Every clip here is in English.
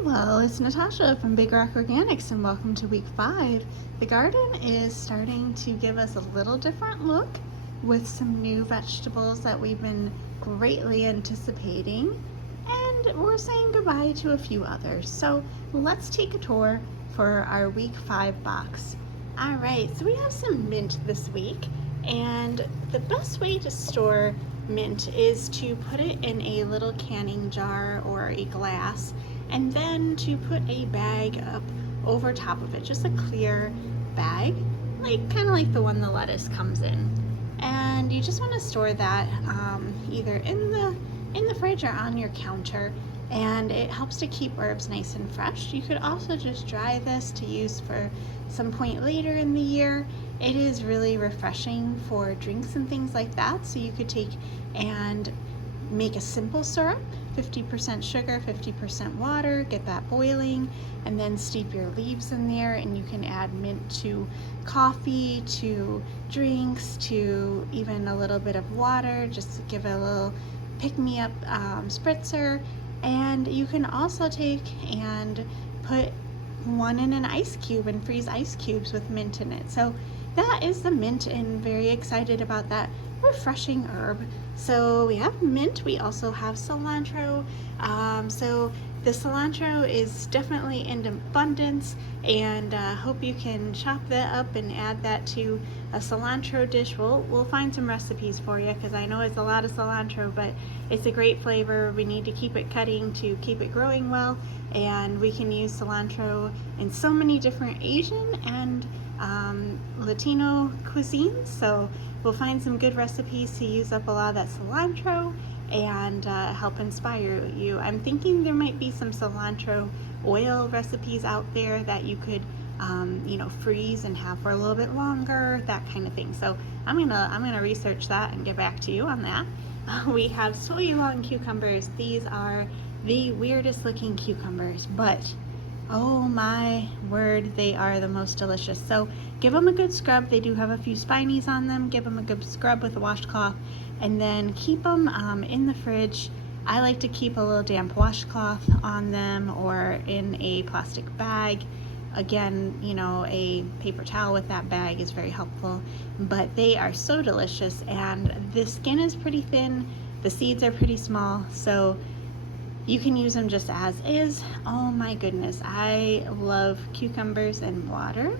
Hello, it's Natasha from Big Rock Organics and welcome to week 5. The garden is starting to give us a little different look with some new vegetables that we've been greatly anticipating, and we're saying goodbye to a few others. So let's take a tour for our week 5 box. Alright, so we have some mint this week, and the best way to store mint is to put it in a little canning jar or a glass, and then to put a bag up over top of it, just a clear bag, kind of like the one the lettuce comes in. And you just want to store that either in the fridge or on your counter, and it helps to keep herbs nice and fresh. You could also just dry this to use for some point later in the year. It is really refreshing for drinks and things like that, so you could take and make a simple syrup, 50% sugar, 50% water, get that boiling, and then steep your leaves in there, and you can add mint to coffee, to drinks, to even a little bit of water, just to give it a little pick-me-up spritzer. And you can also take and put one in an ice cube and freeze ice cubes with mint in it. So that is the mint, and very excited about that refreshing herb. So we have mint, we also have cilantro. So the cilantro is definitely in abundance, and hope you can chop that up and add that to a cilantro dish. We'll find some recipes for you, because I know it's a lot of cilantro, but it's a great flavor. We need to keep it cutting to keep it growing well, and we can use cilantro in so many different Asian and Latino cuisines, so we'll find some good recipes to use up a lot of that cilantro and help inspire you. I'm thinking there might be some cilantro oil recipes out there that you could freeze and have for a little bit longer, that kind of thing. So I'm gonna research that and get back to you on that. We have soy long cucumbers. These are the weirdest looking cucumbers, but oh my word, they are the most delicious. So give them a good scrub. They do have a few spinies on them. Give them a good scrub with a washcloth, and then keep them in the fridge. I like to keep a little damp washcloth on them, or in a plastic bag. Again, a paper towel with that bag is very helpful, but they are so delicious, and the skin is pretty thin, the seeds are pretty small, so you can use them just as is. Oh my goodness, I love cucumbers and water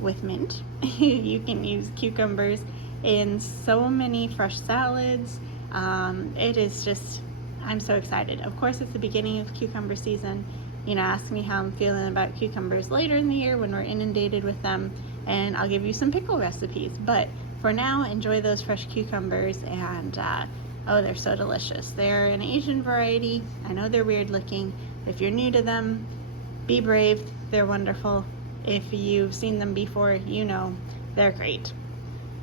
with mint. You can use cucumbers in so many fresh salads. It is just, I'm so excited. Of course, it's the beginning of cucumber season. Ask me how I'm feeling about cucumbers later in the year when we're inundated with them, and I'll give you some pickle recipes. But for now, enjoy those fresh cucumbers, and oh, they're so delicious. They're an Asian variety. I know they're weird looking. If you're new to them, be brave. They're wonderful. If you've seen them before, they're great.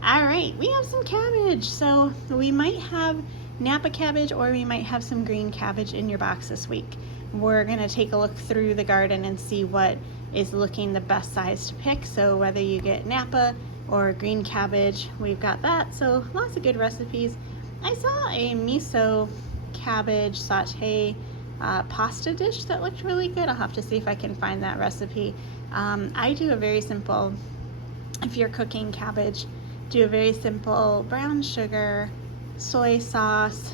All right, we have some cabbage. So we might have Napa cabbage, or we might have some green cabbage in your box this week. We're gonna take a look through the garden and see what is looking the best size to pick. So whether you get Napa or green cabbage, we've got that. So lots of good recipes. I saw a miso cabbage saute pasta dish that looked really good. I'll have to see if I can find that recipe. I do a very simple, if you're cooking cabbage, do a very simple brown sugar, soy sauce,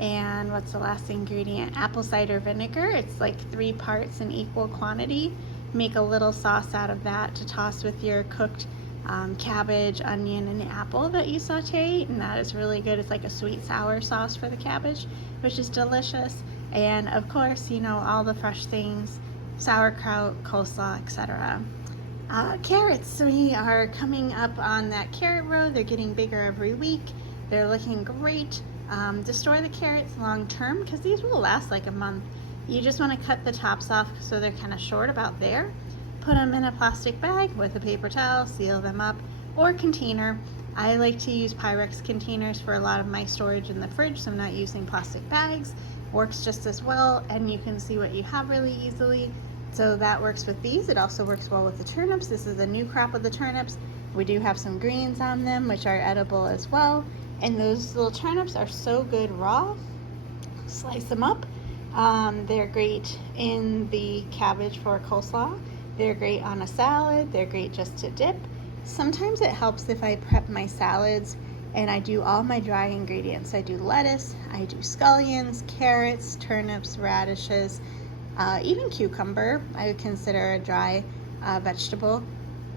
and what's the last ingredient? Apple cider vinegar. It's like 3 parts in equal quantity. Make a little sauce out of that to toss with your cooked cabbage, onion, and apple that you saute, and that is really good. It's like a sweet sour sauce for the cabbage, which is delicious. And of course, all the fresh things, sauerkraut, coleslaw, etc. Carrots, we are coming up on that carrot row. They're getting bigger every week. They're looking great. To store the carrots long term, because these will last like a month, you just want to cut the tops off so they're kind of short about there. Put them in a plastic bag with a paper towel, seal them up, or container. I like to use Pyrex containers for a lot of my storage in the fridge, so I'm not using plastic bags. Works just as well, and you can see what you have really easily. So that works with these. It also works well with the turnips. This is a new crop of the turnips. We do have some greens on them, which are edible as well. And those little turnips are so good raw. Slice them up. They're great in the cabbage for coleslaw. They're great on a salad. They're great just to dip. Sometimes it helps if I prep my salads and I do all my dry ingredients. I do lettuce, I do scallions, carrots, turnips, radishes, even cucumber I would consider a dry vegetable,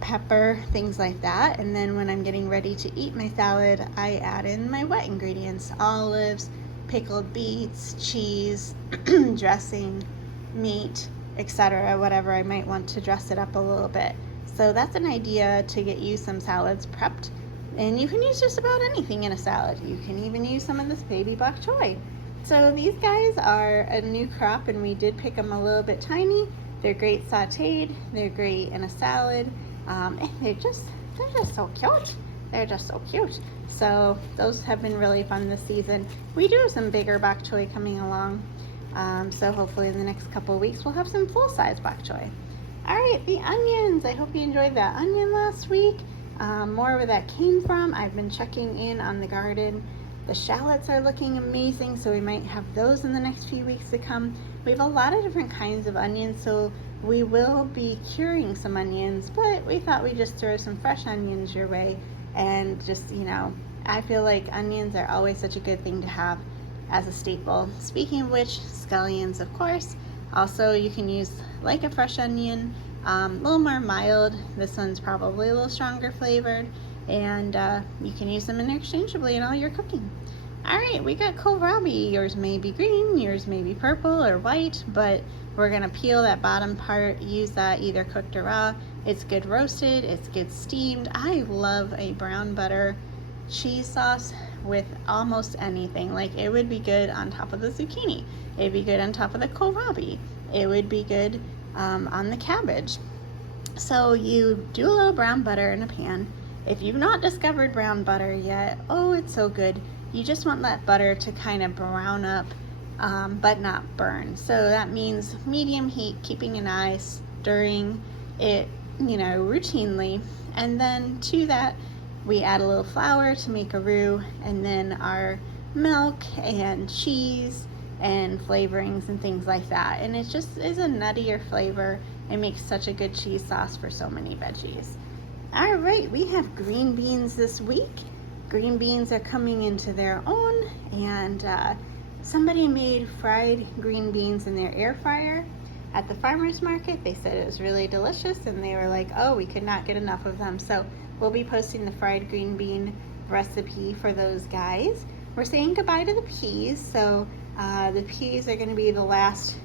pepper, things like that. And then when I'm getting ready to eat my salad, I add in my wet ingredients, olives, pickled beets, cheese, dressing, meat, etc., whatever I might want to dress it up a little bit. So that's an idea to get you some salads prepped. And you can use just about anything in a salad. You can even use some of this baby bok choy. So these guys are a new crop, and we did pick them a little bit tiny. They're great sauteed. They're great in a salad. And they're just so cute. They're just so cute. So those have been really fun this season. We do have some bigger bok choy coming along. So hopefully in the next couple of weeks we'll have some full-size bok choy. All right, the onions. I hope you enjoyed that onion last week. More where that came from. I've been checking in on the garden. The shallots are looking amazing, so we might have those in the next few weeks to come. We have a lot of different kinds of onions, so we will be curing some onions, but we thought we'd just throw some fresh onions your way. And just, I feel like onions are always such a good thing to have as a staple. Speaking of which, scallions, of course. Also, you can use like a fresh onion, a little more mild. This one's probably a little stronger flavored, and you can use them interchangeably in all your cooking. All right, we got kohlrabi. Yours may be green, yours may be purple or white, but we're gonna peel that bottom part, use that either cooked or raw. It's good roasted, it's good steamed. I love a brown butter cheese sauce with almost anything. Like, it would be good on top of the zucchini. It'd be good on top of the kohlrabi. It would be good on the cabbage. So you do a little brown butter in a pan. If you've not discovered brown butter yet, oh, it's so good. You just want that butter to kind of brown up, but not burn. So that means medium heat, keeping an eye, stirring it, routinely. And then to that, we add a little flour to make a roux, and then our milk and cheese and flavorings and things like that. And it just is a nuttier flavor. It makes such a good cheese sauce for so many veggies. All right, we have green beans this week. Green beans are coming into their own, and somebody made fried green beans in their air fryer at the farmer's market. They said it was really delicious, and they were like, oh, we could not get enough of them. So we'll be posting the fried green bean recipe for those guys. We're saying goodbye to the peas, so the peas are going to be the last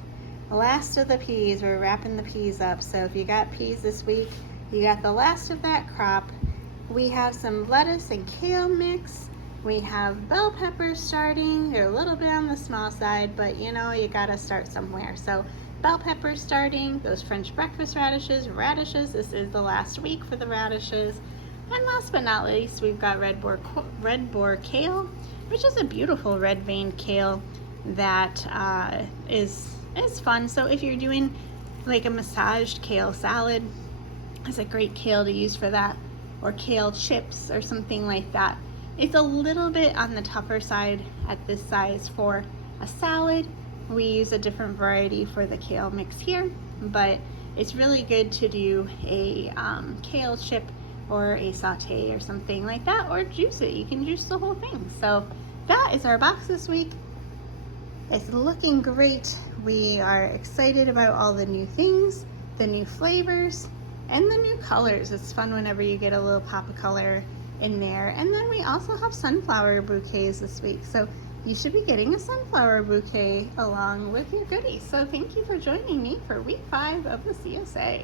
of the peas. We're wrapping the peas up. So if you got peas this week, you got the last of that crop. We have some lettuce and kale mix. We have bell peppers starting. They're a little bit on the small side, but you gotta start somewhere. So bell peppers starting, those French breakfast radishes. This is the last week for the radishes. And last but not least, we've got Redbor Kale, which is a beautiful red veined kale that is fun. So if you're doing like a massaged kale salad, it's a great kale to use for that, or kale chips or something like that. It's a little bit on the tougher side at this size for a salad. We use a different variety for the kale mix here, but it's really good to do a kale chip or a saute or something like that, or juice it. You can juice the whole thing. So that is our box this week. It's looking great. We are excited about all the new things, the new flavors, and the new colors. It's fun whenever you get a little pop of color in there. And then we also have sunflower bouquets this week, so you should be getting a sunflower bouquet along with your goodies. So thank you for joining me for week 5 of the CSA.